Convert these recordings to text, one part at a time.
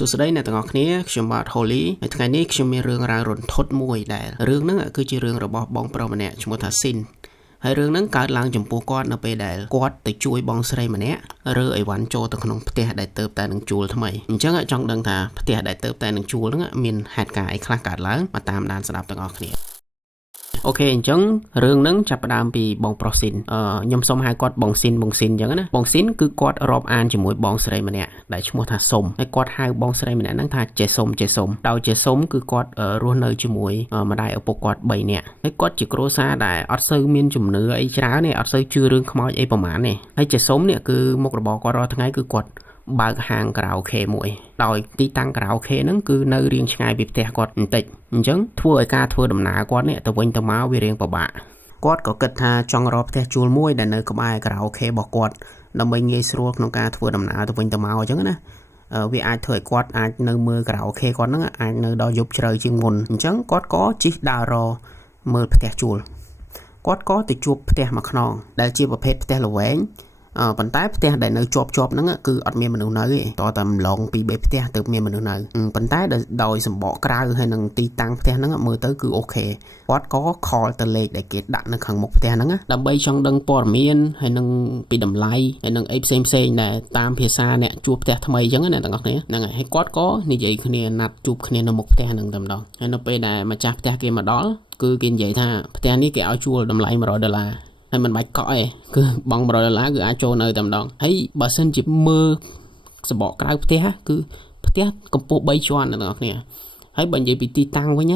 សួស្តីអ្នកទាំងអស់គ្នាខ្ញុំបាទ Holly ហើយថ្ងៃនេះខ្ញុំមានរឿងរ៉ាវរន្ធត់មួយដែលរឿងហ្នឹងគឺជារឿងរបស់បងប្រុសម្នាក់ឈ្មោះថា Sin ហើយរឿងហ្នឹងកើតឡើងចំពោះគាត់នៅពេលដែលគាត់ទៅជួយបងស្រីម្នាក់រើអីវ៉ាន់ចូលទៅក្នុងផ្ទះដែលទៅតែនឹងជួលថ្មីអញ្ចឹងចង់ដឹងថាផ្ទះដែលទៅតែនឹងជួលហ្នឹងមានហេតុការណ៍អីខ្លះកើតឡើងមកតាមដានស្ដាប់ទាំងអស់គ្នាអូខេអញ្ចឹងរឿងហ្នឹងចាប់ផ្ដើមពីបងប្រុសស៊ីនខ្ញុំសុំហៅគាត់បងស៊ីនអញ្ចឹងណាបងស៊ីនគឺគាត់រាប់អានជាមួយបងស្រីម្នាក់ដែលឈ្មោះថាសុំហើយគាត់ហៅបងស្រីម្នាក់ហ្នឹងថាចេសុំដោយចេសុំគឺគាត់រស់នៅជាមួយម្ដាយឪពុកគាត់3នាក់ហើយគាត់ជាគ្រួសារដែលអត់សូវមានជំនឿអីច្រើនទេអត់សូវជឿរឿងខ្មោចអីប្រហែលទេហើយចេសុំនេះគឺមុខរបរគាត់រាល់ថ្ងៃគឺគាត់បើកហាងខារ៉ាអូខេមួយដោយទីតាំងខារ៉ាអូខេហ្នឹងគឺនៅរៀងឆ្ងាយពីផ្ទះគាត់បន្តិចអញ្ចឹងធ្វើឲ្យការធ្វើដំណើរគាត់នេះទៅវិញទៅមកវារៀងពិបាកគាត់ក៏គិតថាចង់រកផ្ទះជួលមួយដែលនៅក្បែរខារ៉ាអូខេរបស់គាត់ដើម្បីងាយស្រួលក្នុងការធ្វើដំណើរទៅវិញទៅមកអញ្ចឹងណាវាអាចធ្វើឲ្យគាត់អាចនៅមើលខារ៉ាអូខេគាត់ហ្នឹងអាចនៅដល់យប់ជ្រៅជាងមុនអញ្ចឹងគាត់ក៏ជិះដើររមើលផ្ទះជួលគាត់ក៏ទៅជួបផ្ទះមួយខ្នងដែលជាប្រភេទផ្ទះល្វែងប៉ុន្តែផ្ទះដែលនៅជាប់ហ្នឹងគឺអត់មានមនុស្សនៅទេតតែម្លងពី3ផ្ទះទៅមានមនុស្សនៅប៉ុន្តែដោយសម្បកក្រៅហើយនឹងទីតាំងផ្ទះហ្នឹងមើលទៅគឺអូខេគាត់ក៏ខលទៅលេខដែលគេដាក់នៅខាងមុខផ្ទះហ្នឹងដើម្បីចង់ដឹងព័ត៌មានហើយនឹងពីតម្លៃហើយនឹងអីផ្សេងដែលតាមភាសាអ្នកជួបផ្ទះថ្មីអញ្ចឹងណាទាំងអស់គ្នាហ្នឹងហើយគាត់ក៏និយាយគ្នាណាត់ជួបគ្នានៅមុខផ្ទះហ្នឹងតែម្ដងហើយនៅពេលដែលម្ចាស់ផ្ទះគេមកដល់គឺគេនិយាយថាផ្ទះនេះគេឲ្យជួលតម្លៃ$100ហើយមិនបាច់កក់ទេគឺបង់$100គឺអាចចូលនៅតែម្ដងហើយបើសិនជាមើលសម្បកក្រៅផ្ទះគឺផ្ទះកម្ពស់3ជាន់អ្នកនរគ្នាហើយបើនិយាយពីទីតាំងវិញ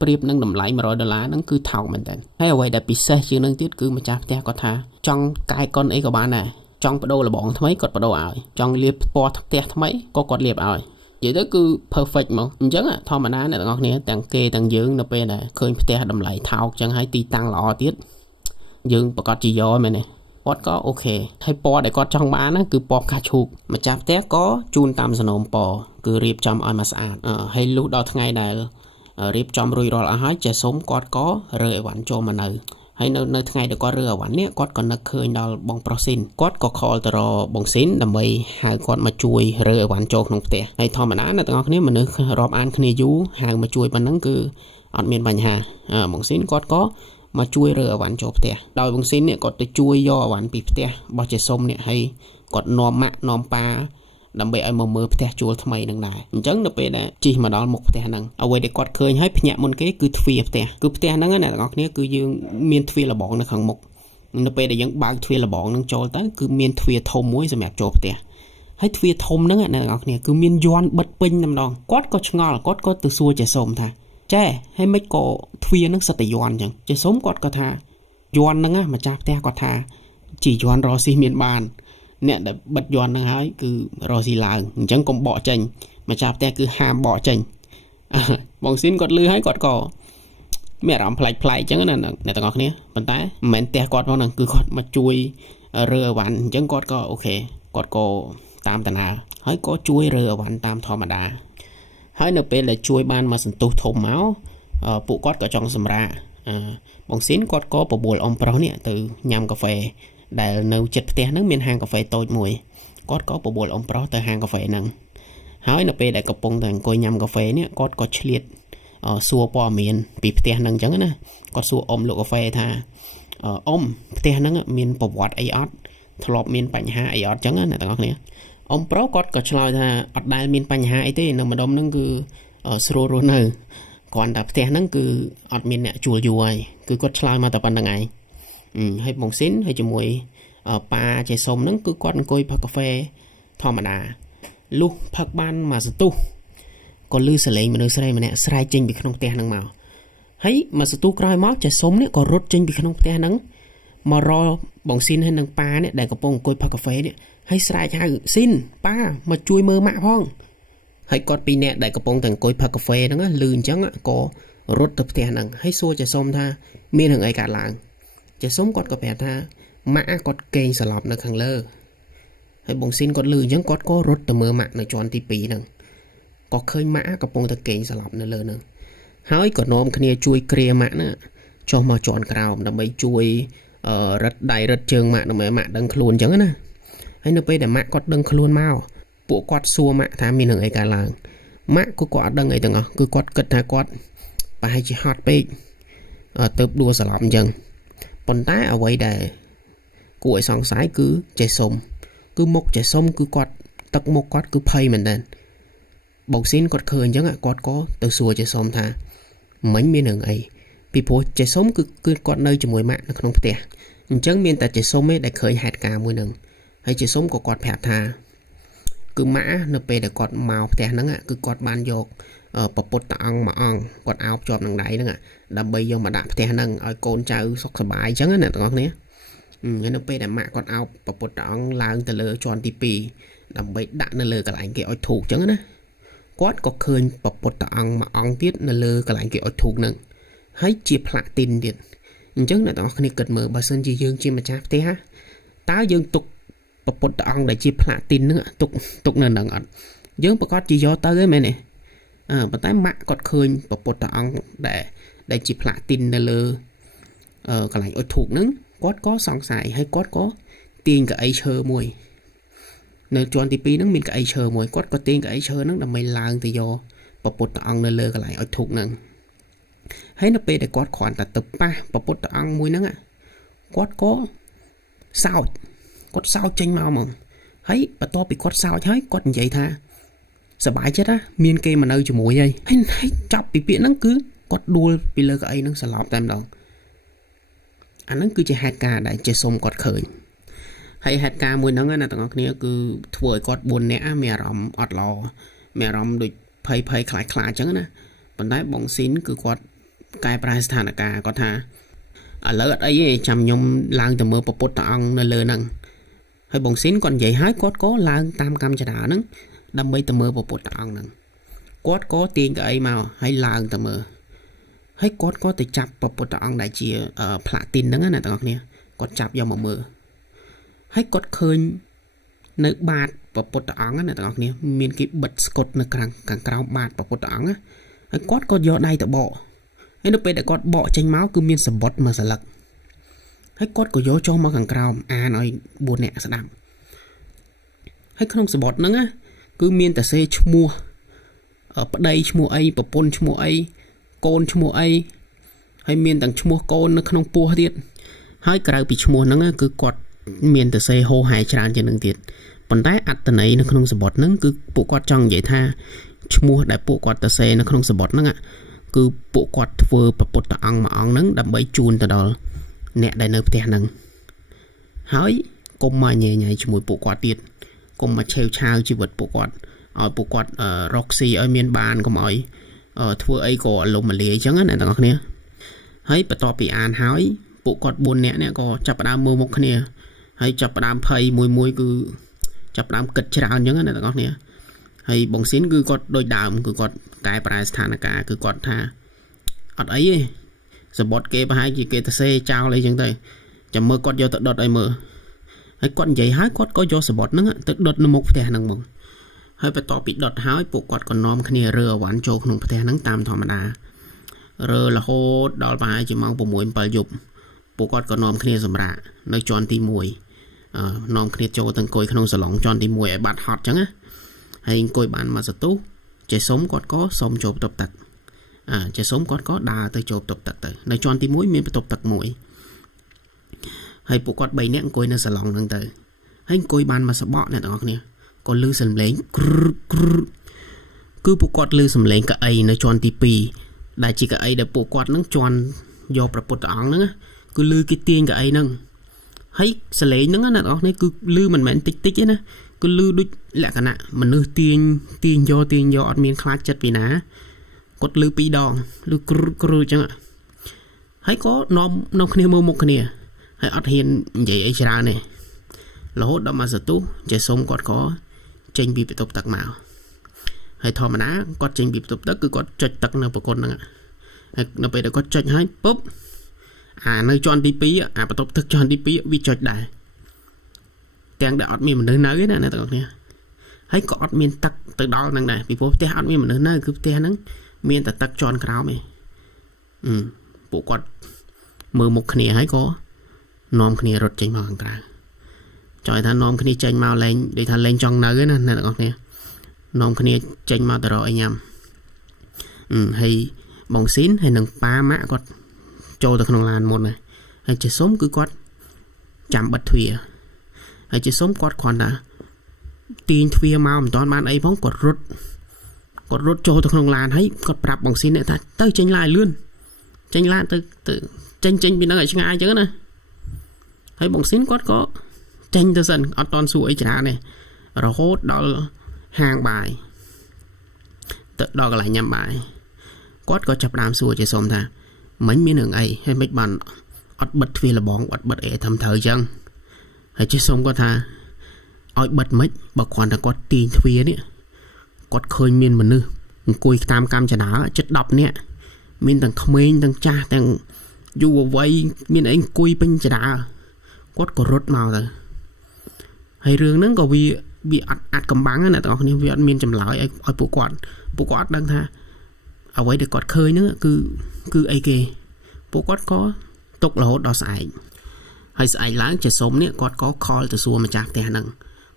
ប្រៀបនឹងតម្លៃ$100ហ្នឹងគឺថោកមែនតើហើយអ្វីដែលពិសេសជាងនឹងទៀតគឺម្ចាស់ផ្ទះគាត់ថាចង់កែកុនអីក៏បានដែរចង់បដូរលបងថ្មីគាត់បដូរឲ្យចង់លាបពណ៌ផ្ទះថ្មីក៏គាត់លាបឲ្យនិយាយទៅគឺ perfect មកអញ្ចឹងធម្មតាអ្នកទាំងអស់គ្នាទាំងគេទាំងយើងនៅពេលដែលឃើញផ្ទះតម្លៃថោកអញ្ចឹងហើយទីតាំងល្អទៀតយើងប្រកាសជាយកមែនទេគាត់ក៏អូខេហើយពណ៌ដែលគាត់ចង់បានណាគឺពណ៌ផ្កាឈូកម្ចាស់ផ្ទះក៏ជូនតាមសំណូមពរគឺរៀបចំឲ្យមកស្អាតហើយលុះដល់ថ្ងៃដែលរៀបចំរួចរាល់អស់ហើយចេះសុំគាត់ក៏រើអីវ៉ាន់ចូលមកនៅហើយនៅថ្ងៃដែលគាត់រើអីវ៉ាន់នេះគាត់ក៏នឹកឃើញដល់បងប្រុសស៊ីនគាត់ក៏ខលទៅរកបងស៊ីនដើម្បីហៅគាត់មកជួយរើអីវ៉ាន់ចូលក្នុងផ្ទះហើយធម្មតាអ្នកទាំងអស់គ្នាមនុស្សរាប់អានគ្នាយូរហៅមកជួយប៉ុណ្ណឹងគឺអត់មានបញ្ហាបងស៊ីនគាត់ក៏មកជួយរើអីវ៉ាន់ចូលផ្ទះដោយបងស៊ីននេះគាត់ទៅជួយយកអីវ៉ាន់ពីផ្ទះរបស់ចេសុំនេះហើយគាត់នាំម៉ាក់នាំប៉ាដើម្បីឲ្យមកមើលផ្ទះជួលថ្មីនឹងដែរអញ្ចឹងនៅពេលដែលជិះមកដល់មុខផ្ទះហ្នឹងអ្វីដែលគាត់ឃើញហើយភ្ញាក់មុនគេគឺទ្វារផ្ទះគឺផ្ទះហ្នឹងអ្នកទាំងអស់គ្នាគឺយើងមានទ្វារលបងនៅខាងមុខនៅពេលដែលយើងបើកទ្វារលបងហ្នឹងចូលទៅគឺមានទ្វារធំមួយសម្រាប់ចូលផ្ទះហើយទ្វារធំហ្នឹងអ្នកទាំងអស់គ្នាគឺមានយ័ន្តបិទពេញតែម្ដងគាត់ក៏ឆ្ងល់គាត់ក៏ទៅសួរចេសុំថាចេះហើយមិនក៏ទ្វារហ្នឹងសិតតែយ័ន្តអញ្ចឹងចេសុំគាត់ក៏ថាយ័ន្តហ្នឹងម្ចាស់ផ្ទះគាត់ថាជាយ័ន្តរស់ស៊ីមានបានអ្នកដែលបិទយ័ន្តហ្នឹងហើយគឺរស់ស៊ីឡើងអញ្ចឹងកុំបកចេញម្ចាស់ផ្ទះគឺហាមបកចេញបងស៊ីនគាត់លឺហើយគាត់ក៏មានអារម្មណ៍ប្លែកអញ្ចឹងណាអ្នកទាំងអស់គ្នាប៉ុន្តែមិនមែនផ្ទះគាត់ផងហ្នឹងគឺគាត់មកជួយរើអីវ៉ាន់អញ្ចឹងគាត់ក៏អូខេគាត់ក៏តាមតាណាហើយក៏ជួយរើអីវ៉ាន់តាមធម្មតាហើយនៅពេលដែលជួយបានមកសន្ទុះធំមកពួកគាត់ក៏ចង់សម្រាកបងស៊ីនគាត់ក៏បបួលអ៊ំប្រុសនេះទៅញ៉ាំកាហ្វេដែលនៅជិតផ្ទះហ្នឹងមានហាងកាហ្វេតូចមួយគាត់ក៏បបួលអ៊ំប្រុសទៅហាងកាហ្វេហ្នឹងហើយនៅពេលដែលកំពុងតែអង្គុយញ៉ាំកាហ្វេនេះគាត់ក៏ឆ្លៀតសួរព័ត៌មានពីផ្ទះហ្នឹងអញ្ចឹងណាគាត់សួរអ៊ំលោកកាហ្វេថាអ៊ំផ្ទះហ្នឹងមានប្រវត្តិអីអត់ធ្លាប់មានបញ្ហាអីអត់អញ្ចឹងណាអ្នកទាំងអស់គ្នាអ៊ំប្រុសគាត់ក៏ឆ្លើយថាអត់ដែលមានបញ្ហាអីទេនៅម្ដុំហ្នឹងគឺស្រួលរស់នៅគ្រាន់តែផ្ទះហ្នឹងគឺអត់មានអ្នកជួលយូរហើយគឺគាត់ឆ្លើយមកតែប៉ុណ្្នឹងឯងហើយបងស៊ីនហើយជាមួយប៉ាចេសុំហ្នឹងគឺគាត់អង្គុយផឹកកាហ្វេធម្មតាលុះផឹកបានមកសន្ទុះក៏ឮសលេងមនុស្សស្រីម្នាក់ស្រែកចេញពីក្នុងផ្ទះហ្នឹងមកហើយមកសន្ទុះក្រោយមកចេសុំនេះក៏រត់ចេញពីក្នុងផ្ទះហ្នឹងមករកបងស៊ីនហើយនឹងប៉ានេះដែលកំពុងអង្គុយផឹកកាហ្វេនេះហើយស្រែកហៅស៊ីនប៉ាមកជួយមើលម៉ាក់ផងហើយគាត់ពីរនាក់ដែលកំពុងតែអង្គុយផឹកកាហ្វេហ្នឹងឮអញ្ចឹងក៏រត់ទៅផ្ទះហ្នឹងហើយសួរចេសុំថាមានរឿងអីកើតឡើងចេសុំគាត់ក៏ប្រាប់ថាម៉ាក់គាត់គេងស្លាប់នៅខាងលើហើយបងស៊ីនគាត់ឮអញ្ចឹងគាត់ក៏រត់ទៅមើលម៉ាក់នៅជាន់ទី2ហ្នឹងក៏ឃើញម៉ាក់កំពុងតែគេងស្លាប់នៅលើហ្នឹងហើយក៏នាំគ្នាជួយគ្រាម៉ាក់ណាចុះមកជាន់ក្រោមដើម្បីជួយរឹតដៃរឹតជើងម៉ាក់ដើម្បីម៉ាក់ដឹងខ្លួនអញ្ចឹងណាហើយនៅពេលដែលម៉ាក់គាត់ដឹងខ្លួនមក ពួកគាត់សួរម៉ាក់ថាមានរឿងអីកើតឡើងម៉ាក់ក៏គាត់អត់ដឹងអីទាំងអស់គឺគាត់គិតថាគាត់ប្រហែលជាហត់ពេកទៅដួលសន្លប់អញ្ចឹងប៉ុន្តែអ្វីដែលគួរឲ្យសង្ស័យគឺចេះសុំគឺមុខចេះសុំគឺគាត់ទឹកមុខគាត់គឺភ័យមែនតើបូកស៊ីនគាត់ឃើញអញ្ចឹងគាត់ក៏ទៅសួរចេះសុំថាមិញមានរឿងអីពីព្រោះចេះសុំគឺគាត់នៅជាមួយម៉ាក់នៅក្នុងផ្ទះអញ្ចឹងមានតែចេះសុំឯងដែលឃើញហេតុការណ៍មួយហ្នឹងហើយចេះសុំក៏គាត់ប្រាប់ថាគឺម៉ាក់នៅពេលដែលគាត់មកផ្ទះហ្នឹងគឺគាត់បានយកពពុទ្ធអង្គមួយអង្គគាត់អោបជាប់នឹងដៃហ្នឹងដើម្បីយកមកដាក់ផ្ទះហ្នឹងឲ្យកូនចៅសុខសប្បាយអញ្ចឹងណាបងប្អូនហើយនៅពេលដែលម៉ាក់គាត់អោបពពុទ្ធអង្គឡើងទៅលើជាន់ទី2ដើម្បីដាក់នៅលើកន្លែងគេអុជធូបអញ្ចឹងណាគាត់ក៏ឃើញពពុទ្ធអង្គមួយអង្គទៀតនៅលើកន្លែងគេអុជធូបហ្នឹងហើយជាផ្លាកទីនទៀតអញ្ចឹងអ្នកទាំងអស់គ្នាគិតមើលបើសិនជាយើងជាម្ចាស់ផ្ទះតើយើងទុកពពុទ្ធអង្គដែលជាផ្លាកទីនហ្នឹងទុកនៅនឹងអត់យើងប្រកាសជាយកទៅឯមែនទេប៉ុន្តែម៉ាក់គាត់ឃើញពពុទ្ធអង្គដែលជាផ្លាកទីននៅលើកន្លែងអុជធូបហ្នឹងគាត់ក៏សង្ស័យហើយគាត់ក៏ទាញកៅអីឈើមួយនៅជាន់ទី2ហ្នឹងមានកៅអីឈើមួយគាត់ក៏ទាញកៅអីឈើហ្នឹងដើម្បីឡើងទៅយកពពុទ្ធអង្គនៅលើកន្លែងអុជធូបហ្នឹងហើយនៅពេលដែលគាត់គ្រាន់តែទៅប៉ះពពុទ្ធអង្គមួយហ្នឹងគាត់ក៏សោចគាត់សោចចេញមកហ្មងហើយបន្ទាប់ពីគាត់សោចហើយគាត់និយាយថាសប្បាយចិត្តណាមានគេមកនៅជាមួយហើយចាប់ពីពាក្យហ្នឹងគឺគាត់ដួលពីលើកៅអីហ្នឹងសន្លប់តែម្ដងអាហ្នឹងគឺជាហេតុការណ៍ដែលចេះសុំគាត់ឃើញហើយហេតុការណ៍មួយហ្នឹងណាទាំងអស់គ្នាគឺធ្វើឲ្យគាត់4នាក់មានអារម្មណ៍អត់ល្អមានអារម្មណ៍ដូចភ័យខ្លាចអញ្ចឹងណាប៉ុន្តែបងស៊ីនគឺគាត់កែប្រែស្ថានភាពគាត់ថាឥឡូវអត់អីទេចាំខ្ញុំឡើងទៅមើលពពុទ្ធអង្គនៅលើហ្នឹងហើយបងស៊ីនគាត់និយាយហើយគាត់ក៏ឡើងតាមកម្មចនាហ្នឹងដើម្បីទៅមើលពពុទ្ធអង្គហ្នឹងគាត់ក៏ទាញកៅអីមកហើយឡើងទៅមើលហើយគាត់ក៏ទៅចាប់ពពុទ្ធអង្គដែលជាផ្លាកទីនហ្នឹងណាទាំងអស់គ្នាគាត់ចាប់យកមកមើលហើយគាត់ឃើញនៅបាតពពុទ្ធអង្គណាទាំងអស់គ្នាមានគេបិទស្កុតនៅខាងក្រោមបាតពពុទ្ធអង្គហើយគាត់ក៏យកដៃទៅបកហើយនៅពេលដែលគាត់បកចេញមកគឺមានសម្បត្តិមួយសន្លឹកហើយគាត់ក៏យកចូលមកខាងក្រោមអានឲ្យ4នាក់ស្ដាប់ហើយក្នុងសម្បត្តិហ្នឹងគឺមានតែសេឈ្មោះប្តីឈ្មោះអីប្រពន្ធឈ្មោះអីកូនឈ្មោះអីហើយមានទាំងឈ្មោះកូននៅក្នុងពោះទៀតហើយក្រៅពីឈ្មោះហ្នឹងគឺគាត់មានតែសេហោហែច្រើនជាងនឹងទៀតប៉ុន្តែអត្តន័យនៅក្នុងសម្បត្តិហ្នឹងគឺពួកគាត់ចង់និយាយថាឈ្មោះដែលពួកគាត់ទៅសេនៅក្នុងសម្បត្តិហ្នឹងគឺពួកគាត់ធ្វើពពុទ្ធអង្គមួយអង្គហ្នឹងដើម្បីជូនទៅដល់អ្នកដែលនៅផ្ទះហ្នឹងហើយកុំមកញ៉ៃជាមួយពួកគាត់ទៀតកុំមកឆេវឆាវជីវិតពួកគាត់ឲ្យពួកគាត់រកស៊ីឲ្យមានបានកុំឲ្យធ្វើអីក៏អលំមលាអញ្ចឹងណាទាំងអស់គ្នាហើយបន្ទាប់ពីអានហើយពួកគាត់4នាក់នេះក៏ចាប់ផ្ដើមមើលមុខគ្នាហើយចាប់ផ្ដើមភ័យមួយគឺចាប់ផ្ដើមគិតច្រើនអញ្ចឹងណាទាំងអស់គ្នាហើយបងស៊ីនគឺគាត់ដូចដើមគឺគាត់កែប្រែស្ថានភាពគឺគាត់ថាអត់អីទេសបត់គេប្រហែលជាគេទៅសេចោលអីចឹងទៅចាំមើលគាត់យកទៅដុតឲ្យមើលហើយគាត់និយាយហើយគាត់ក៏យកសបត់ហ្នឹងទៅដុតនៅមុខផ្ទះហ្នឹងមកហើយបន្ទាប់ពីដុតហើយពួកគាត់ក៏នាំគ្នារើអវ៉ាន់ចូលក្នុងផ្ទះហ្នឹងតាមធម្មតារើរហូតដល់ប្រហែលជាម៉ោង 6-7 យប់ពួកគាត់ក៏នាំគ្នាសម្រាកនៅជាន់ទី1នាំគ្នាចូលទៅអង្គុយក្នុងសាឡុងជាន់ទី1ឲ្យបាត់ហត់ចឹងណាហើយអង្គុយបានមកសន្ទុះចេះសុំគាត់ក៏សុំចូលបន្ទប់ទឹកចេះសុំគាត់ក៏ដើរទៅចូលបន្ទប់ទឹកទៅនៅជាន់ទី1មានបន្ទប់ទឹកមួយហើយពួកគាត់3នាក់អង្គុយនៅសាឡុងហ្នឹងទៅហើយអង្គុយបានមកសបកអ្នកទាំងអស់គ្នាក៏ឮសំឡេងគឺពួកគាត់ឮសំឡេងកៅអីនៅជាន់ទី2ដែលជាកៅអីដែលពួកគាត់នឹងជាន់យកព្រះពុទ្ធអង្គហ្នឹងគឺឮគេទាញកៅអីហ្នឹងហើយសំឡេងហ្នឹងណាបងប្អូនគឺឮមិនមែនតិចទេណាគឺឮដូចលក្ខណៈមនុស្សទាញយកអត់មានខ្លាចចិត្តពីណាគាត់ឮ2ដងឮគ្រូអញ្ចឹងហើយក៏នាំគ្នាមើលមុខគ្នាហើយអត់ហ៊ាននិយាយអីច្រើនទេរហូតដល់មកសន្ទុះចេះសុំគាត់ក៏ចេញពីបន្ទប់ទឹកមកហើយធម្មតាគាត់ចេញពីបន្ទប់ទឹកគឺគាត់ចុចទឹកនៅប្រគុណហ្នឹងហើយនៅពេលដែលគាត់ចុចហើយពុបនៅជាន់ទី2បន្ទប់ទឹកជាន់ទី2វាចុចដែរទាំងដែលអត់មានមនុស្សនៅទេណាអ្នកទាំងអស់គ្នាហើយក៏អត់មានទឹកទៅដល់ហ្នឹងដែរពីព្រោះផ្ទះអត់មានមនុស្សនៅគឺផ្ទះហ្នឹងមានតែទឹកជាន់ក្រោមឯងពួកគាត់មើលមុខគ្នាហើយក៏នាំគ្នារត់ចេញមកខាងក្រៅ ចង់ថានាំគ្នាចេញមកលេងដូចថាលេងចង់នៅណាអ្នកទាំងអស់គ្នានាំគ្នាចេញមកទៅរកអីញ៉ាំហើយបងស៊ីនហើយនឹងប៉ាម៉ាក់គាត់ចូលទៅក្នុងឡានមុនហើយជាសុំគឺគាត់ចាំបិទទ្វារហើយជាសុំគាត់គ្រាន់តែទាញទ្វារមកមិនតាន់បានអីផងគាត់រត់ចូលទៅក្នុងឡានហើយគាត់ប្រាប់បងស៊ីនថាទៅចេញឡានលឿនចេញឡានទៅចេញពីហ្នឹងឲ្យឆ្ងាយអញ្ចឹងណាហើយបងស៊ីនគាត់ក៏ចេញទៅសិនអត់តន់សួរអីច្រើនទេរហូតដល់ហាងបាយទៅដល់កន្លែងញ៉ាំបាយគាត់ក៏ចាប់ផ្ដើមសួរជាសុំថាមិញមានរឿងអីហើយមិនបានអត់បិទទ្វារលបងអត់បិទអីធ្វើត្រូវអញ្ចឹងហើយជាសុំគាត់ថាឲ្យបិទមិនបើគ្រាន់តែគាត់ទាញទ្វារនេះគាត់ឃើញមានមនុស្សអង្គុយតាមកម្មចនាជិត10នាក់មានទាំងក្មេងទាំងចាស់ទាំងយុវវ័យមានអីអង្គុយពេញចនាគាត់ក៏រត់មកទៅហើយរឿងហ្នឹងក៏វាអត់កំបាំងណាបងប្អូនវាអត់មានចម្លើយឲ្យពួកគាត់ដឹងថាអ្វីដែលគាត់ឃើញហ្នឹងគឺអីគេពួកគាត់ក៏ຕົករហូតដល់ស្អែកហើយស្អែកឡើងជាសុំនេះគាត់ក៏ខលទៅសួរម្ចាស់ផ្ទះហ្នឹង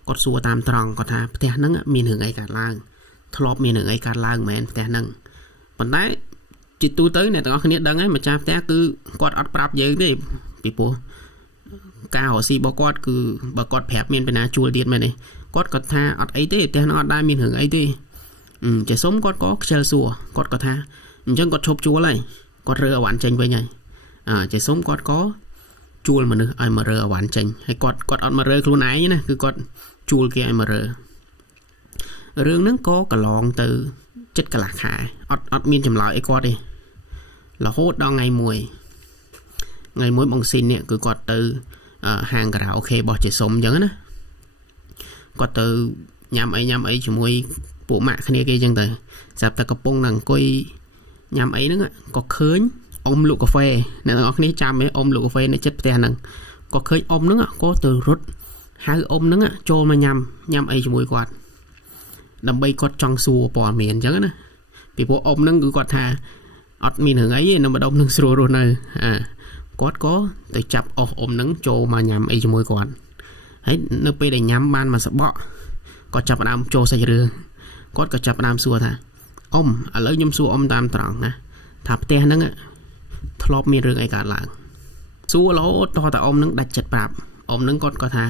គាត់សួរតាមត្រង់គាត់ថាផ្ទះហ្នឹងមានរឿងអីកើតឡើងធ្លាប់មានរឿងអីកើតឡើងមែនផ្ទះហ្នឹងប៉ុន្តែជាទូទៅអ្នកទាំងអស់គ្នាដឹងហើយម្ចាស់ផ្ទះគឺគាត់អត់ប្រាប់យើងទេពីព្រោះការរកស៊ីរបស់គាត់គឺបើគាត់ប្រាប់មានបណ្ណាជួលទៀតមែនទេគាត់ក៏ថាអត់អីទេផ្ទះហ្នឹងអត់ដែរមានរឿងអីទេជាសុំគាត់ក៏ខ្ជិលសួរគាត់ក៏ថាអញ្ចឹងគាត់ឈប់ជួលហើយគាត់រើអវ៉ាន់ចេញវិញហើយជាសុំគាត់ក៏ជួលមនុស្សឲ្យមករើអវ៉ាន់ចេញហើយគាត់អត់មករើខ្លួនឯងណាគឺគាត់ជួលគេឲ្យមករើរឿងហ្នឹងក៏កន្លងទៅចិត្តកន្លះខែអត់មានចម្លើយអីគាត់ទេរហូតដល់ថ្ងៃមួយបងស៊ីននេះគឺគាត់ទៅហាងការ៉ាអូខេរបស់ជាសុំអញ្ចឹងណាគាត់ទៅញ៉ាំអីជាមួយពួកម៉ាក់គ្នាគេអញ្ចឹងទៅស្រាប់តែកំពុងនឹងអង្គុយញ៉ាំអីហ្នឹងក៏ឃើញអ៊ំលក់កាហ្វេអ្នកទាំងអស់គ្នាចាំទេអ៊ំលក់កាហ្វេនៅជិតផ្ទះហ្នឹងក៏ឃើញអ៊ំហ្នឹងក៏ទៅរត់ហៅអ៊ំហ្នឹងចូលមកញ៉ាំអីជាមួយគាត់ដើម្បីគាត់ចង់សួរព័ត៌មានអញ្ចឹងណាពីព្រោះអ៊ំហ្នឹងគឺគាត់ថាអត់មានរឿងអីទេនៅម្ដុំនឹងស្រួលរស់នៅគាត់ក៏ទៅចាប់អ៊ំហ្នឹងចូលមកញ៉ាំអីជាមួយគាត់ហើយនៅពេលដែលញ៉ាំបានមួយសបកគាត់ចាប់ផ្ដើមចូលសាច់រឿងគាត់ក៏ចាប់ផ្ដើមសួរថាអ៊ំឥឡូវខ្ញុំសួរអ៊ំតាមត្រង់ណាថាផ្ទះហ្នឹងធ្លាប់មានរឿងអីកើតឡើងសួររហូតដល់តែអ៊ំហ្នឹងដាច់ចិត្តប្រាប់អ៊ំហ្នឹងគាត់ក៏ថា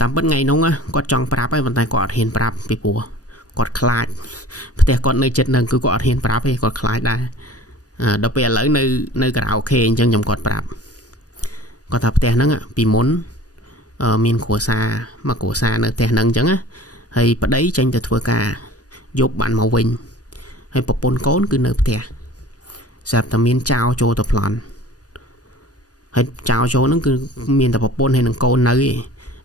តាមពិតថ្ងៃនោះគាត់ចង់ប្រាប់ហើយប៉ុន្តែគាត់អត់ហ៊ានប្រាប់ពីព្រោះគាត់ខ្លាចផ្ទះគាត់នៅចិត្តហ្នឹងគឺគាត់អត់ហ៊ានប្រាប់ទេគាត់ខ្លាចដែរដល់ពេលឥឡូវនៅការ៉ាអូខេអញ្ចឹងខ្ញុំគាត់ប្រាប់គាត់ថាផ្ទះហ្នឹងពីមុនមានគ្រួសារមកគ្រួសារនៅផ្ទះហ្នឹងអញ្ចឹងហើយប្តីចេញទៅធ្វើការយប់បានមកវិញហើយប្រពន្ធកូនគឺនៅផ្ទះស្រាប់តែមានចៅចូលទៅប្លន់ហើយចៅចូលហ្នឹងគឺមានតែប្រពន្ធហើយនឹងកូននៅឯង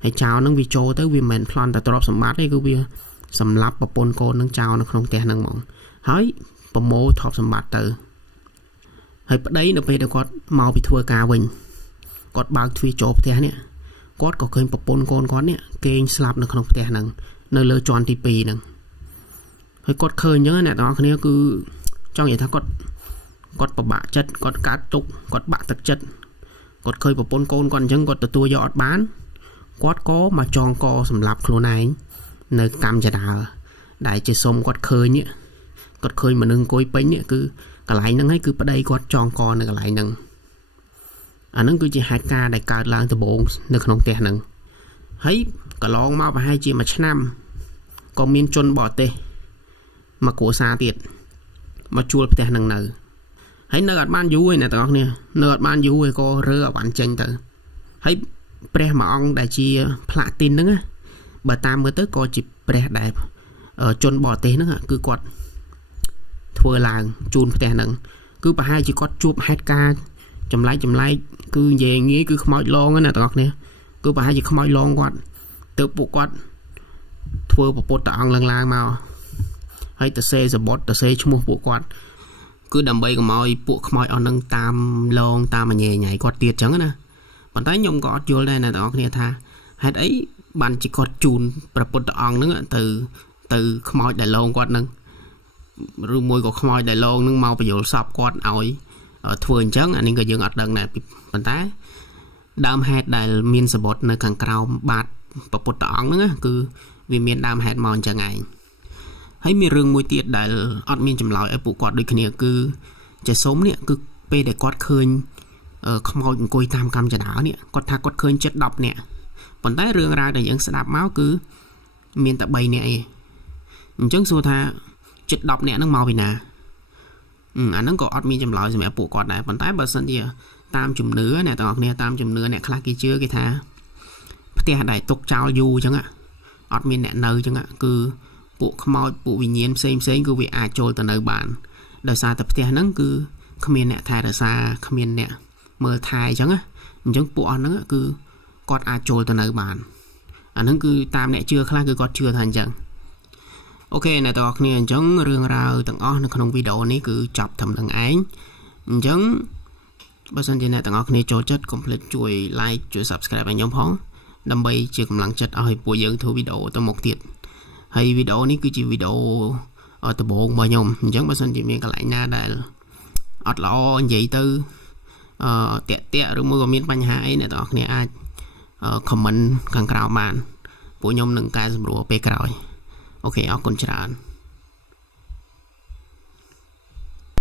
ហើយចៅហ្នឹងវាចូលទៅវាមិនមែនប្លន់តែទ្រព្យសម្បត្តិទេគឺវាសម្លាប់ប្រពន្ធកូននឹងចោលនៅក្នុងផ្ទះហ្នឹងហ្មងហើយប្រមូលទ្រព្យសម្បត្តិទៅហើយប្តីនៅពេលដែលគាត់មកពីធ្វើការវិញគាត់បើកទ្វារចូលផ្ទះនេះគាត់ក៏ឃើញប្រពន្ធកូនគាត់នេះគេងស្លាប់នៅក្នុងផ្ទះហ្នឹងនៅលើជាន់ទី2ហ្នឹងហើយគាត់ឃើញអញ្ចឹងអ្នកទាំងអស់គ្នាគឺចង់និយាយថាគាត់ពិបាកចិត្តគាត់កាត់ទុកគាត់បាក់ទឹកចិត្តគាត់ឃើញប្រពន្ធកូនគាត់អញ្ចឹងគាត់ទទួលយកអត់បានគាត់ក៏មកចងកសម្លាប់ខ្លួនឯងនៅកម្មចដាលដែលជាសុំគាត់ឃើញមនុស្សអង្គុយពេញគឺកន្លែងហ្នឹងហើយគឺប្តីគាត់ចងកនៅកន្លែងហ្នឹងអាហ្នឹងគឺជាហេតុការណ៍ដែលកើតឡើងដំបូងនៅក្នុងផ្ទះហ្នឹងហើយកន្លងមកប្រហែលជាមួយឆ្នាំក៏មានជនបរទេសមកគ្រួសារទៀតមកជួលផ្ទះហ្នឹងនៅហើយនៅអត់បានយូរទេអ្នកទាំងអស់គ្នានៅអត់បានយូរទេក៏រើអវ៉ាន់ចេញទៅហើយព្រះមួយអង្គដែលជាផ្លាទីនហ្នឹងបើតាមមើលទៅក៏ជាព្រះដែលជនបរទេសហ្នឹងគឺគាត់ធ្វើឡើងជូនផ្ទះហ្នឹងគឺប្រហែលជាគាត់ជួបហេតុការណ៍ចម្លែកគឺនិយាយងាយគឺខ្មោចលងណាទាំងអស់គ្នាគឺប្រហែលជាខ្មោចលងគាត់ទៅពួកគាត់ធ្វើប្រពុតតអង្គឡើងមកហើយទៅសេសបុតទៅសេឈ្មោះពួកគាត់គឺដើម្បីកុំឲ្យពួកខ្មោចអស់ហ្នឹងតាមលងតាមអញញ៉ៃគាត់ទៀតចឹងណាប៉ុន្តែខ្ញុំក៏អត់យល់ដែរណាទាំងអស់គ្នាថាហេតុអីបានជាគាត់ជូនព្រះពុទ្ធអង្គហ្នឹងទៅខ្មោចដែលលងគាត់ហ្នឹងឬមួយក៏ខ្មោចដែលលងហ្នឹងមកបញ្យល់សពគាត់ឲ្យធ្វើអញ្ចឹងអានេះក៏យើងអត់ដឹងដែរប៉ុន្តែ ដើមហេតុដែលមានសបុតនៅខាងក្រោមបាតព្រះពុទ្ធអង្គហ្នឹងគឺវាមានដើមហេតុមកអញ្ចឹងឯងហើយមានរឿងមួយទៀតដែលអត់មានចម្លើយឲ្យពួកគាត់ដូចគ្នាគឺចាសុំនេះគឺពេលដែលគាត់ឃើញខ្មោចអង្គុយតាមកម្មចនានេះគាត់ថាគាត់ឃើញចិត្ត10នាក់ប៉ុន្តែរឿងរ៉ាវដែលយើងស្ដាប់មកគឺមានតែ3នាក់ឯងអញ្ចឹងសួរថាចិត្ត10នាក់ហ្នឹងមកពីណាអាហ្នឹងក៏អត់មានចម្លើយសម្រាប់ពួកគាត់ដែរប៉ុន្តែបើសិនជាតាមជំនឿអ្នកទាំងអស់គ្នាតាមជំនឿអ្នកខ្លះគេជឿគេថាផ្ទះដែលទុកចោលយូរអញ្ចឹងអត់មានអ្នកនៅអញ្ចឹងគឺពួកខ្មោចពួកវិញ្ញាណផ្សេងគឺវាអាចចូលទៅនៅបានដោយសារតែផ្ទះហ្នឹងគឺគ្មានអ្នកថែរក្សាគ្មានអ្នកមើលថែអញ្ចឹងពួកអស់ហ្នឹងគឺគាត់អាចចូលទៅនៅបានអាហ្នឹងគឺតាមអ្នកជឿខ្លះគឺគាត់ជឿថាអញ្ចឹងអូខេអ្នកទាំងអស់គ្នាអញ្ចឹងរឿងរ៉ាវទាំងអស់នៅក្នុងវីដេអូនេះគឺចប់ត្រឹមនឹងឯងអញ្ចឹងបើសិនជាអ្នកទាំងអស់គ្នាចូលចិត្តកុំភ្លេចជួយ like ជួយ subscribe ឲ្យខ្ញុំផងដើម្បីជាកម្លាំងចិត្តឲ្យពួកយើងធ្វើវីដេអូទៅមុខទៀតហើយវីដេអូនេះគឺជាវីដេអូដំបូងរបស់ខ្ញុំអញ្ចឹងបើសិនជាមានកន្លែងណាដែលអត់ល្អនិយាយទៅតាក់ឬមួយក៏មានបញ្ហាអីអ្នកទាំងអស់គ្នាអាចcomment ខាងក្រោមបានពួកខ្ញុំនឹងកែសម្រួលពេលក្រោយអូខេអរគុណច្រើន